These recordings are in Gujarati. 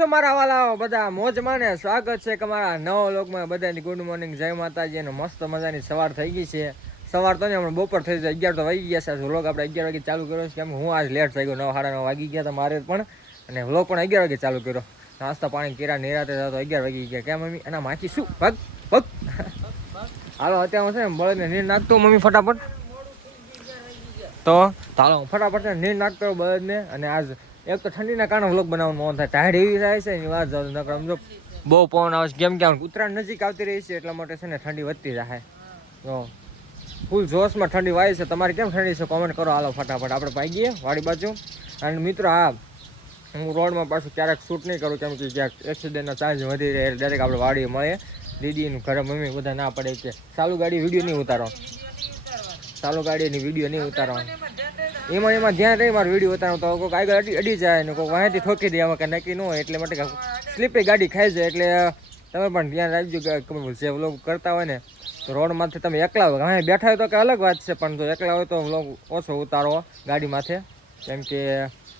મારા વાલા બધા મોજમાં ને સ્વાગત છે કે મારા નવા લોકમાં બધાની ગુડ મોર્નિંગ, જય માતાજી અને મસ્ત મજાની સવાર થઈ ગઈ છે. સવાર તો હમણાં બપોર થઈ જાય, અગિયાર તો વાગી ગયા છે. વ્લોગ આપણે અગિયાર વાગે ચાલુ કર્યો છે, કેમ હું આજ લેટ થઈ ગયો, નવ, સાડા નવ વાગી ગયા હતા મારે પણ. અને વ્લોગ પણ અગિયાર વાગે ચાલુ કર્યો. નાસ્તા પાણી કેરા નિરાતે તો અગિયાર વાગી ગયા. કેમ મમ્મી? એના માખી શું? ભગ ભગ. હાલો, અત્યારે હું છે ને બળદને નીર નાખતો મમ્મી ફટાફટ. તો ચાલો હું ફટાફટ નીર નાખતો બળદને. અને આજ એક તો ઠંડીના કારણે વ્લોગ બનાવવાનું મન થાય. ટાઢ એવી થાય છે એની વાત નકર સમજો બહુ પવન આવે છે. કેમ કે ઉત્તરાયણ નજીક આવતી રહી છે, એટલા માટે છે ને ઠંડી વધતી જાય. તો ફૂલ જોશમાં ઠંડી વાય છે. તમારે કેમ ઠંડી છે? કોમેન્ટ કરો હાલો ફટાફટ. આપણે ભાગીએ વાડી બાજુ. અને મિત્રો, હા, હું રોડમાં પાછું ક્યારેક શૂટ નહીં કરું, કેમ કે ક્યાંક એક્સિડન્ટના ચાર્જ વધી રહે ડાયરેક્ટ આપણે વાડીએ મળે દીદીનું ઘરે મમ્મી બધા ના પડે કે, ચાલુ ગાડી વીડિયો નહીં ઉતારો. ચાલુ ગાડીની વીડિયો નહીં ઉતારો. એમાં એમાં ધ્યાન રહી મારો વીડિયો ઉતારો તો કોઈક આગળ અડી અડી જાય ને કોઈક વાંહેથી ઠોકી દે આમાં કંઈ નક્કી ન હોય એટલે માટે સ્લીપે ગાડી ખાઈ જાય એટલે તમે પણ ધ્યાન રાખજો કે જે વ્લોગ કરતા હોય ને તો રોડમાંથી તમે એકલા હોય. અહીં બેઠા હોય તો કે અલગ વાત છે પણ જો એકલા હોય તો વ્લોગ ઓછો ઉતારો ગાડી માથે કેમ કે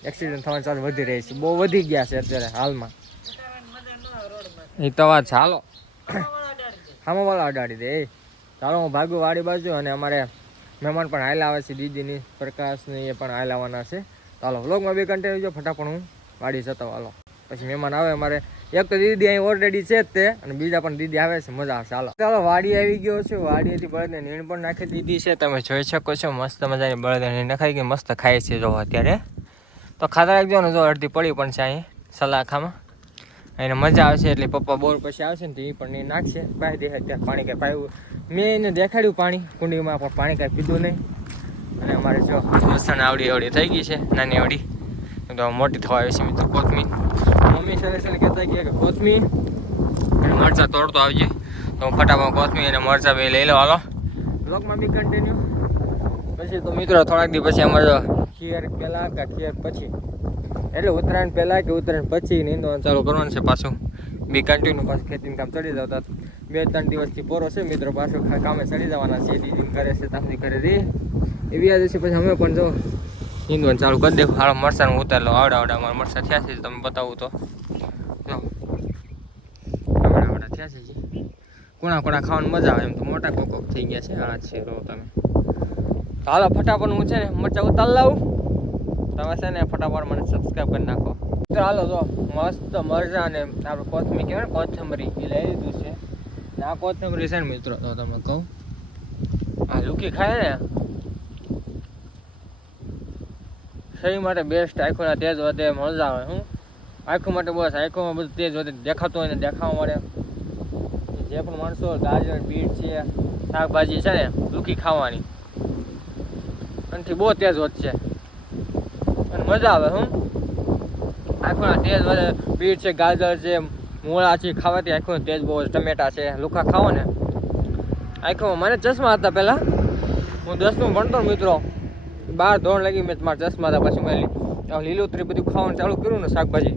એક્સિડન્ટ થવાની ચાન્સ વધી રહી છે. બહુ વધી ગયા છે અત્યારે હાલમાં. એ તો વાત ચાલો હાલો. વાળા અડાડી દે. એ ચાલો હું ભાગું વાડી બાજુ અને અમારે મહેમાન પણ હાલ આવે છે, દીદીની, પ્રકાશની એ પણ હાલ આવવાના છે ચાલો વ્લોગમાં બે કન્ટિન્યુ જો, ફટાફટ હું વાડી જતો હાલો. પછી મહેમાન આવે અમારે. એક તો દીદી અહીં ઓલરેડી છે જ તે, અને બીજા પણ દીદી આવે છે, મજા આવશે. હાલો. ચાલો, વાડી આવી ગયો છે. વાડીએથી બળદને નીણ પણ નાખી દીધી છે. તમે જોઈ શકો છો, મસ્ત મજાની બળદને નીણ નખાઈ ગઈ, મસ્ત ખાય છે જો અત્યારે. તો ખાતા રાખજો ને, જો અડધી પડી પણ છે અહીં, સલાખામાં. એને મજા આવશે એટલે પપ્પા બોર પછી આવશે ને તો એ પણ નહીં નાખશે. પાઈ દે અત્યારે પાણી કાંઈ પાયું. મેં એને દેખાડ્યું પાણી કુંડીમાં પણ પાણી કાંઈ પીધું નહીં. અને અમારે જો લસણ આવડી આવડી થઈ ગઈ છે નાની આવડી. તો મોટી થવા આવી છે મિત્રો કોથમી મમ્મી સરે સરે કહેતા કે કોથમી અને મરચાં તોડતો આવજે. તો હું ફટાફટ કોથમી અને મરચાં બે લઈ લો હાલો. બ્લોગમાં બી કન્ટિન્યુ પછી તો મિત્રો થોડાક દિવસ પછી અમારે ખીર પહેલાં કે ખીર પછી? એટલે ઉત્તરાયણ પહેલાં કે ઉત્તરાયણ પછી નીંદવાનું ચાલુ કરવાનું છે પાછું. બી કન્ટિન્યુ પાછું ખેતીનું કામ ચડી જતા બે ત્રણ દિવસથી પોરો છે, મિત્રો પાછું કામે ચડી જવાના છે દીદી કરે છે તાપની કરે રે. એવી આજે છે પછી અમે પણ જો નીંદવાનું ચાલુ કરી દેવું. હાલો, મરચાં ઉતાર લો આવડા આવડા અમારા મરસા થયા છે, તમે બતાવું તો. આવડા આવડા થયા છે કોણા કોણા ખાવાની મજા આવે એમ તો. મોટા કોકોક થઈ ગયા છે. આ છે રો તમે. હાલો, ફટાફટ હું છે ને મરચાં ઉતાર લાવું. તમે છે ને ફટાફટ મને સબસ્ક્રાઈબ કરી નાખો. તો હાલો જો, મસ્ત મરચાં ને આપણે કોથમીર કહેવાય ને કોથમરી, એ લઈ લીધું છે. આ કોથમરી છે ને મિત્રો, તો તમને કહું. આ લુકી ખાય ને. શરીર માટે બેસ્ટ આંખોના તેજ વધે, મજા આવે હું આંખો માટે બસ, આંખોમાં બધું તેજ વધે, દેખાતું હોય ને દેખાવા મળે. જે પણ માણસો ગાજર, બીટ છે, શાકભાજી છે ને, લુકી ખાવાની. એનાથી બહુ તેજ વધશે. અને મજા આવે હું. આંખોના તેજ વધે બીટ છે, ગાજર છે, મૂળા છે, ખાવાથી આંખોનો તેજ બહુ ટમેટા છે. લુખા ખાવો ને. આંખોમાં મને ચશ્મા હતા પહેલાં. હું દસમું ભણતો મિત્રો. બાર ધોરણ લગી મેં મારા ચશ્મા હતા, પછી મેં લીલોતરી બધું ખાવાનું ચાલુ કર્યું ને શાકભાજી.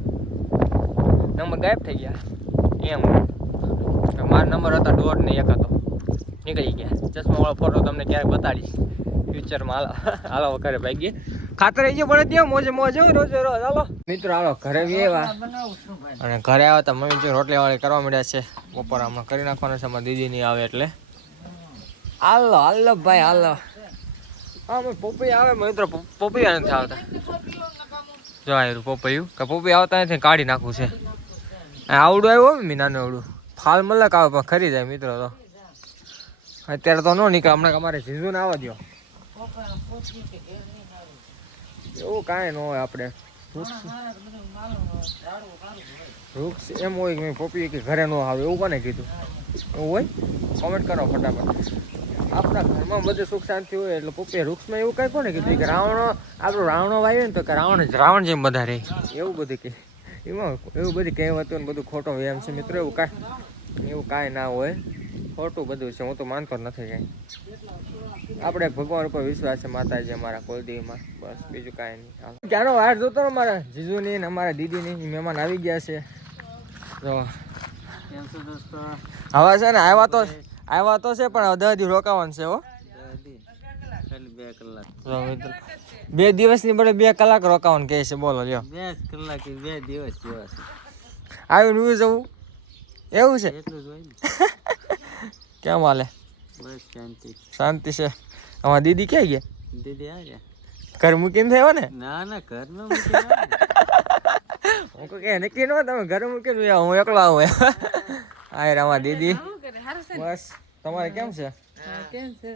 નંબર ગાયબ થઈ ગયા. એમ. મારા નંબર હતા દોઢ ને એક હતો. નીકળી ગયા. ચશ્મા વાળો ફોટો તમને ક્યારેક બતાડીશ. ફ્યુચરમાં હાલો હાલો, ઘરે ભાઈ ગયા ખાતર આવી પડે ત્યાં મોજે મોજે રોજે રોજ હાલો મિત્રો હાલો ઘરે બી એવા અને ઘરે આવ્યા હતા મમ્મી જો રોટલી વાળી કરવા માંડ્યા છે બપોર હમણાં કરી નાખવાનું છે મારી દીદી નહીં આવે એટલે હાલો હાલો ભાઈ હાલો હા મેં આવે મિત્રો પોપૈયા નથી આવતા જો આવ્યું પોપૈયું કે પોપઈ આવતા નથી કાઢી નાખવું છે આવડું આવ્યું હોય મી નાનું આવડું ફાલ મલક આવે પણ ખરી જાય મિત્રો તો અત્યારે તો ન નીકળે હમણાં અમારે ઝીઝુને આવવા દો એવું કાંઈ ન હોય આપણે. વૃક્ષ એમ હોય કે પોપી કે ઘરે ન આવે, એવું કોને કીધું? એવું હોય? કોમેન્ટ કરો ફટાફટ. આપણા ઘરમાં બધે સુખ શાંતિ હોય, એટલે પોપી વૃક્ષમાં એવું કાંઈ કોને કીધું? કે રાવણો, આપણો રાવણો વાવ્યો ને તો કે રાવણ રાવણ જેમ બધા રહે એવું બધું કે, એમાં એવું બધી કહેવતું ને બધું ખોટો વ્યાયામ છે. મિત્રો, એવું કાંઈ એવું કાંઈ ના હોય. ખોટું બધું છે હું તો માનતો નથી કાંઈ. આપણે ભગવાન ઉપર વિશ્વાસ છે માતાજી અમારા કુલદેવીમાં. બસ બીજું કાંઈ નહીં. ક્યાંનો વાર જોતો ને મારા જીજુની ને અમારા દીદીની? મહેમાન આવી ગયા છે. જો હવે છે ને આવ્યા તો આવ્યા તો છે પણ દિવસ રોકાવાનું છે હો. બે કલાક. જો મિત્રો બે દિવસની બડે બે કલાક રોકાવાનું કહે છે બોલો લ્યો. બે કલાક બે દિવસ જેવા છે. આવીને ઉઈ જવું? એવું છે? એટલું જ કેમ હાલે? બસ શાંતિ. શાંતિ છે. અમાર દીદી ક્યાં ગયા? દીદી આવ્યા ઘર મૂકીને થયો ને? ના ના ઘર મૂકીને હું કહું કે નક્કી ન તમે ઘર મૂકીને હું એકલો આવું હા આ રે અમારા દીદી. બસ તમારે કેમ છે? કેમ છે?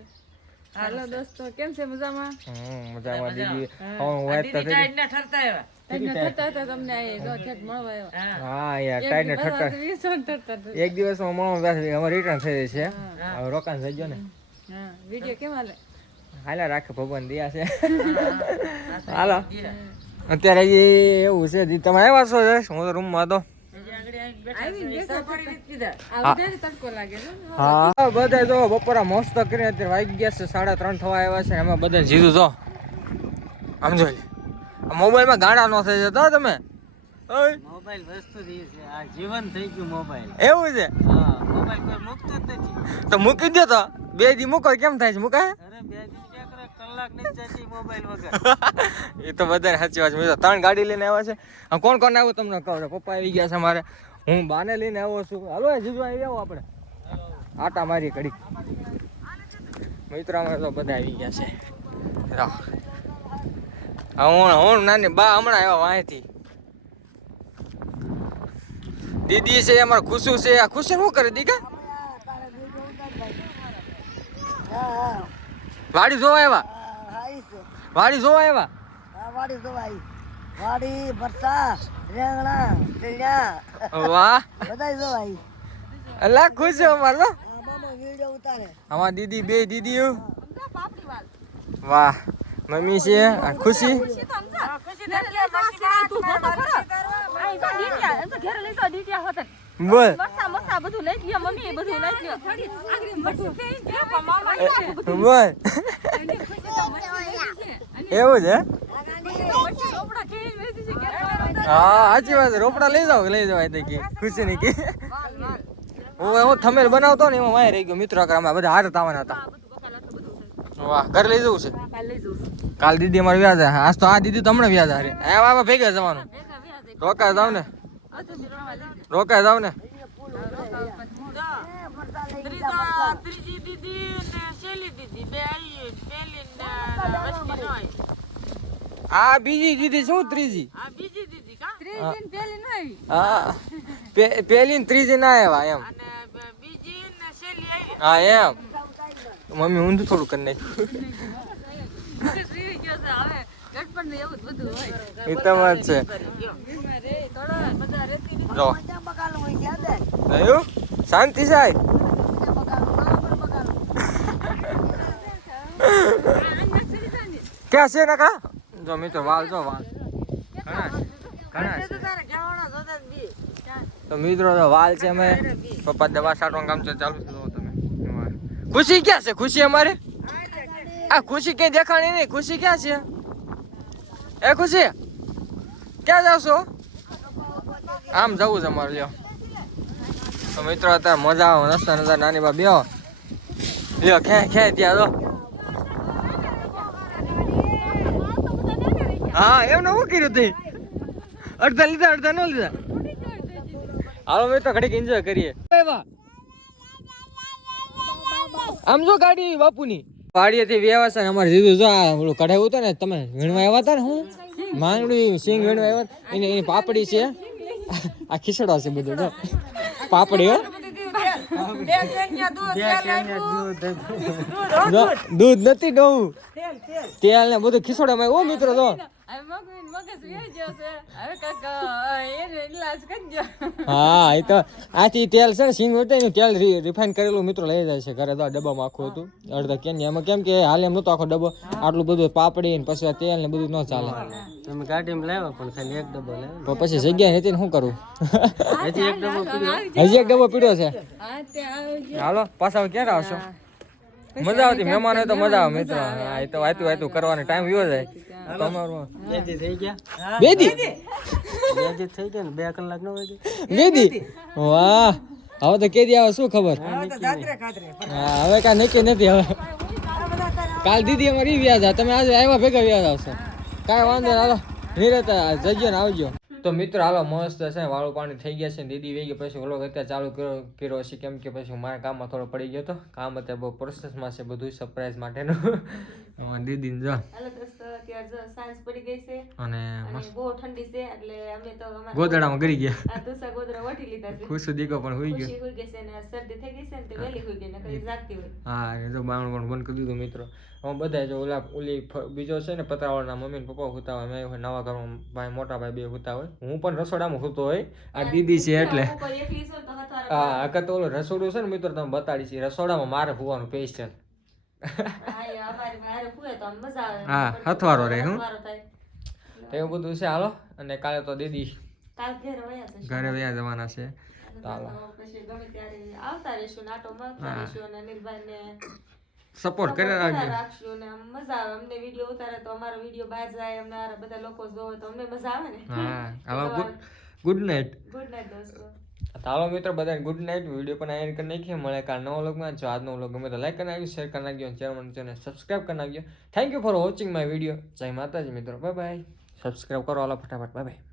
હાલો દોસ્તો કેમ છે મજામાં? હમ મજામાં દીદી. હું. વાત તો આ મળવા આવ્યા. એક દિવસમાં મળવાનું અમારે રિટર્ન થઈ જશે. હવે રોકાણ થઈ ગયો ને. વીડિયો કેમ હાલે? હાલા રાખે ભગવાન દિયા છે. હાલો. અત્યારે એવું છે તમે આવ્યા છો? હું તો રૂમમાં હતો. આવીને બેઠા હતા. આ વધારે તડકો લાગે છે. ને. હા બધા જો બપોરા મસ્ત કરીને અત્યારે વાગી ગયા છે સાડા ત્રણ થવા આવ્યા છે એમાં બધા જીધું જો આમ જોઈ. મોબાઈલમાં ગાડા ન થઈ જતા તમે. ઓય, મોબાઈલ વસ્તુ છે. આ જીવન થઈ ગયું મોબાઈલ. એવું છે? હા મોબાઈલ કોઈ મૂકતું જ નથી. તો મૂકી દો તો. બે દી મૂકો કેમ થાય છે? મૂકાય? અરે બે કરે કલાક નહીં જતી મોબાઈલ વગર. એ તો બધાને સાચી વાત છે. ત્રણ ગાડી લઈને આવ્યા છે. કોણ કોણ આવ્યું તમને કહું પપ્પા આવી ગયા છે મારે હું બાને લઈને આવ્યો છું. હાલો જીજુ આવી આવો આપણે. આટા મારી ઘડી મિત્રો અમે તો બધા આવી ગયા છે. રાહ. હા હું નાની બા હમણાં આવ્યા વાંયથી દીદી છે અમારે ખુશુ છે. આ ખુશી શું કરે દીકા? વાડી જોવા આવ્યા? વાડી જોવા આવ્યા? વાડી જોવાઈ વાડી ભરતા રેંગણા સીડિયા વાહ બધાય આવી અલા ખુશ છો મારો અમાર દીદી બે દીદીઓ. વાહ. મમ્મી છે. આ ખુશી? બોલ. બોલ. એવું છે? હા, સાચી વાત રોપડા લઈ જાઓ લઈ જવાય તે કે? ખુશી ની કે? હું હું થમેલ બનાવતો ને એમાં વાય રહી ગયો. મિત્રો અમે બધા હાર તાવાના હતા. વાહ, ઘરે લઈ જવું છે? કાલ દીદી અમારે વ્યાજ. આજ તો આ દીદી તમને વ્યાજ હારે. એમ આવા ભેગા જવાનું. રોકાય જાવ ને. રોકાય જાવ ને. આ બીજી દીદી શું ત્રીજી? પેલી ત્રીજી ના આવ્યા એમ. હા, એમ. મમ્મી, ઊંધું થોડું કરી નાખ્યું શાંતિ સાહેબ ક્યાં છે નકા જો મિત્રો, વાલ જો, વાલ. તો મિત્રો તો વાલ છે અમે. પપ્પા દવા છાંટવાનું કામ છે ચાલુ થયું તમે. ખુશી ક્યાં છે? ખુશી અમારે? આ ખુશી ક્યાંય દેખાણી નહીં? ખુશી ક્યાં છે? એ ખુશી ક્યાં જાવ છો? આમ જવું છે અમારે લ્યો. તો મિત્રો અત્યારે મજા આવે રસ્તા નજર નાની બા બેહો. લ્યો ખે ખે ત્યાં તો હા એમને શું કર્યું તે? અડધા લીધા અડધા ન લીધા? હાલો મેં તો ઘડીક એન્જોય કરીએ. આમ જો ગાડી બાપુની. વાડીએથી વ્યવસ અને અમારે જીધું જો આ ઓલું કઢાવ્યું હતું ને, તમે વીણવા આવ્યા હતા ને હું? માંગડી સિંગ વીણવા આવ્યા. એની એની પાપડી છે. આ ખીસડો છે બધું પાપડી, હો. દૂધ નથી ડોવું. તેલ ને બધું ખીસોડામાં ઓ મિત્રો તો હવે મગજ મગજ વેઈ ગયો છે. હવે કાક એને ઇલાજ કરજો. હા એ તો આથી તેલ છે ને સિંગ હતું એનું તેલ રિફાઇન કરેલું મિત્રો લઈ જાય છે ઘરે તો ડબ્બામાં આખું હતું. અડધા કેમ એમાં કેમ કે હાલ એમ નતો આખો ડબ્બો. આટલું બધું પાપડી ને પછી આ તેલ ને બધું ન ચાલે. તમે ગાડીમાં લાવ્યા પણ ખાલી એક ડબ્બો લાવ્યો. પછી જગ્યા નથી ને શું કરું? હજી એક ડબ્બો પીડ્યો? હજી એક ડબ્બો પીડ્યો છે? હા તે આવી હાલો પાછા ક્યારે આવશો? મજા આવતી. મહેમાન હોય તો મજા આવે મિત્ર. આ તો વાતું વાતું કરવાનો ટાઈમ વ્યો જાય. તમારો બેદી થઈ ગયા? બેદી બેદી થઈ ગયા ને? બે કલાક નો બેદી વાહ. હવે તો કેદી આવે શું ખબર? હા હવે કાંઈ નક્કી નથી હવે. કાલ દીદી અમારી વ્યાજ આ તમે આજે આવ્યા ભેગા વ્યાજ આવશો. કાંઈ વાંધો નહીં હાલો. નિરત જજો ને આવજો. તો મિત્રો, હાલો, મસ્ત છે, વાળું પાણી થઈ ગયા છે, દીદી વેગી, પછી ઓલો અત્યારે ચાલુ કર્યો છે કેમ કે પછી મારા કામમાં થોડો પડી ગયો હતો. કામ અત્યારે બહુ પ્રોસેસમાં છે બધું સરપ્રાઈઝ માટેનું. દીદી દીદીને જો. અત્યારે જો સાંજ પડી ગઈ છે અને બહુ ઠંડી છે એટલે અમે તો અમારા ગોદડામાં ગરી ગયા. આ તુસા ગોદરા વટી લીધા છે. ખુશ દીકો પણ હોઈ ગયો. હોઈ ગઈ છે અને શરદી થઈ ગઈ છે ને તે વહેલી હોઈ ગઈ ને કદી જાગતી હોય. હા એ તો બાણું પણ બંધ કરી દીધું મિત્રો. અમે બધા જો ઓલા ઓલી બીજો છે ને પતરાવાળાના મમ્મી ને પપ્પા હોતા હોય મેં નવા ઘરમાં ભાઈ મોટા ભાઈ બે હોતા હોય. હું પણ રસોડામાં હોતો હોય આ દીદી છે એટલે. હું અગર તો ઓલું રસોડું છે ને મિત્રો તમે બતાડી છે રસોડામાં મારે હોવાનું પેસ્ટ હા, હથવારો રહે, હું. તો એવું બધું છે હાલો. અને કાલે તો દીદી કાલ ઘેર ઘરે વયા જવાના છે. પછી ગમે ત્યારે આવતા રહીશું નાટો મળતા રહીશું અને અનિલભાઈને સપોર્ટ કરી રાખજો. આમ મજા આવે. અમને વીડિયો ઉતારે તો અમારો વીડિયો બહાર જાય અમને આ બધા લોકો જોવે તો અમને મજા આવે ને. હા ગુડ નાઇટ ગુડ નાઇટ દોસ્તો. ચાલો મિત્રો, બધાને ગુડ નાઇટ વીડિયો પણ આયન કરી નાખીએ. મળે કાલ નવો લોગમાં જો આજનો વ્લોગ ગમે તો લાઈક કરી નાખ્યો શેર કરી નાખ્યો ચેનલ ચેનલ સબસ્ક્રાઈબ કરી નાખ્યો thank you for watching my video જય માતાજી મિત્રો. બાય બાય સબસ્ક્રાઈબ કરો હાલો ફટાફટ. Bye bye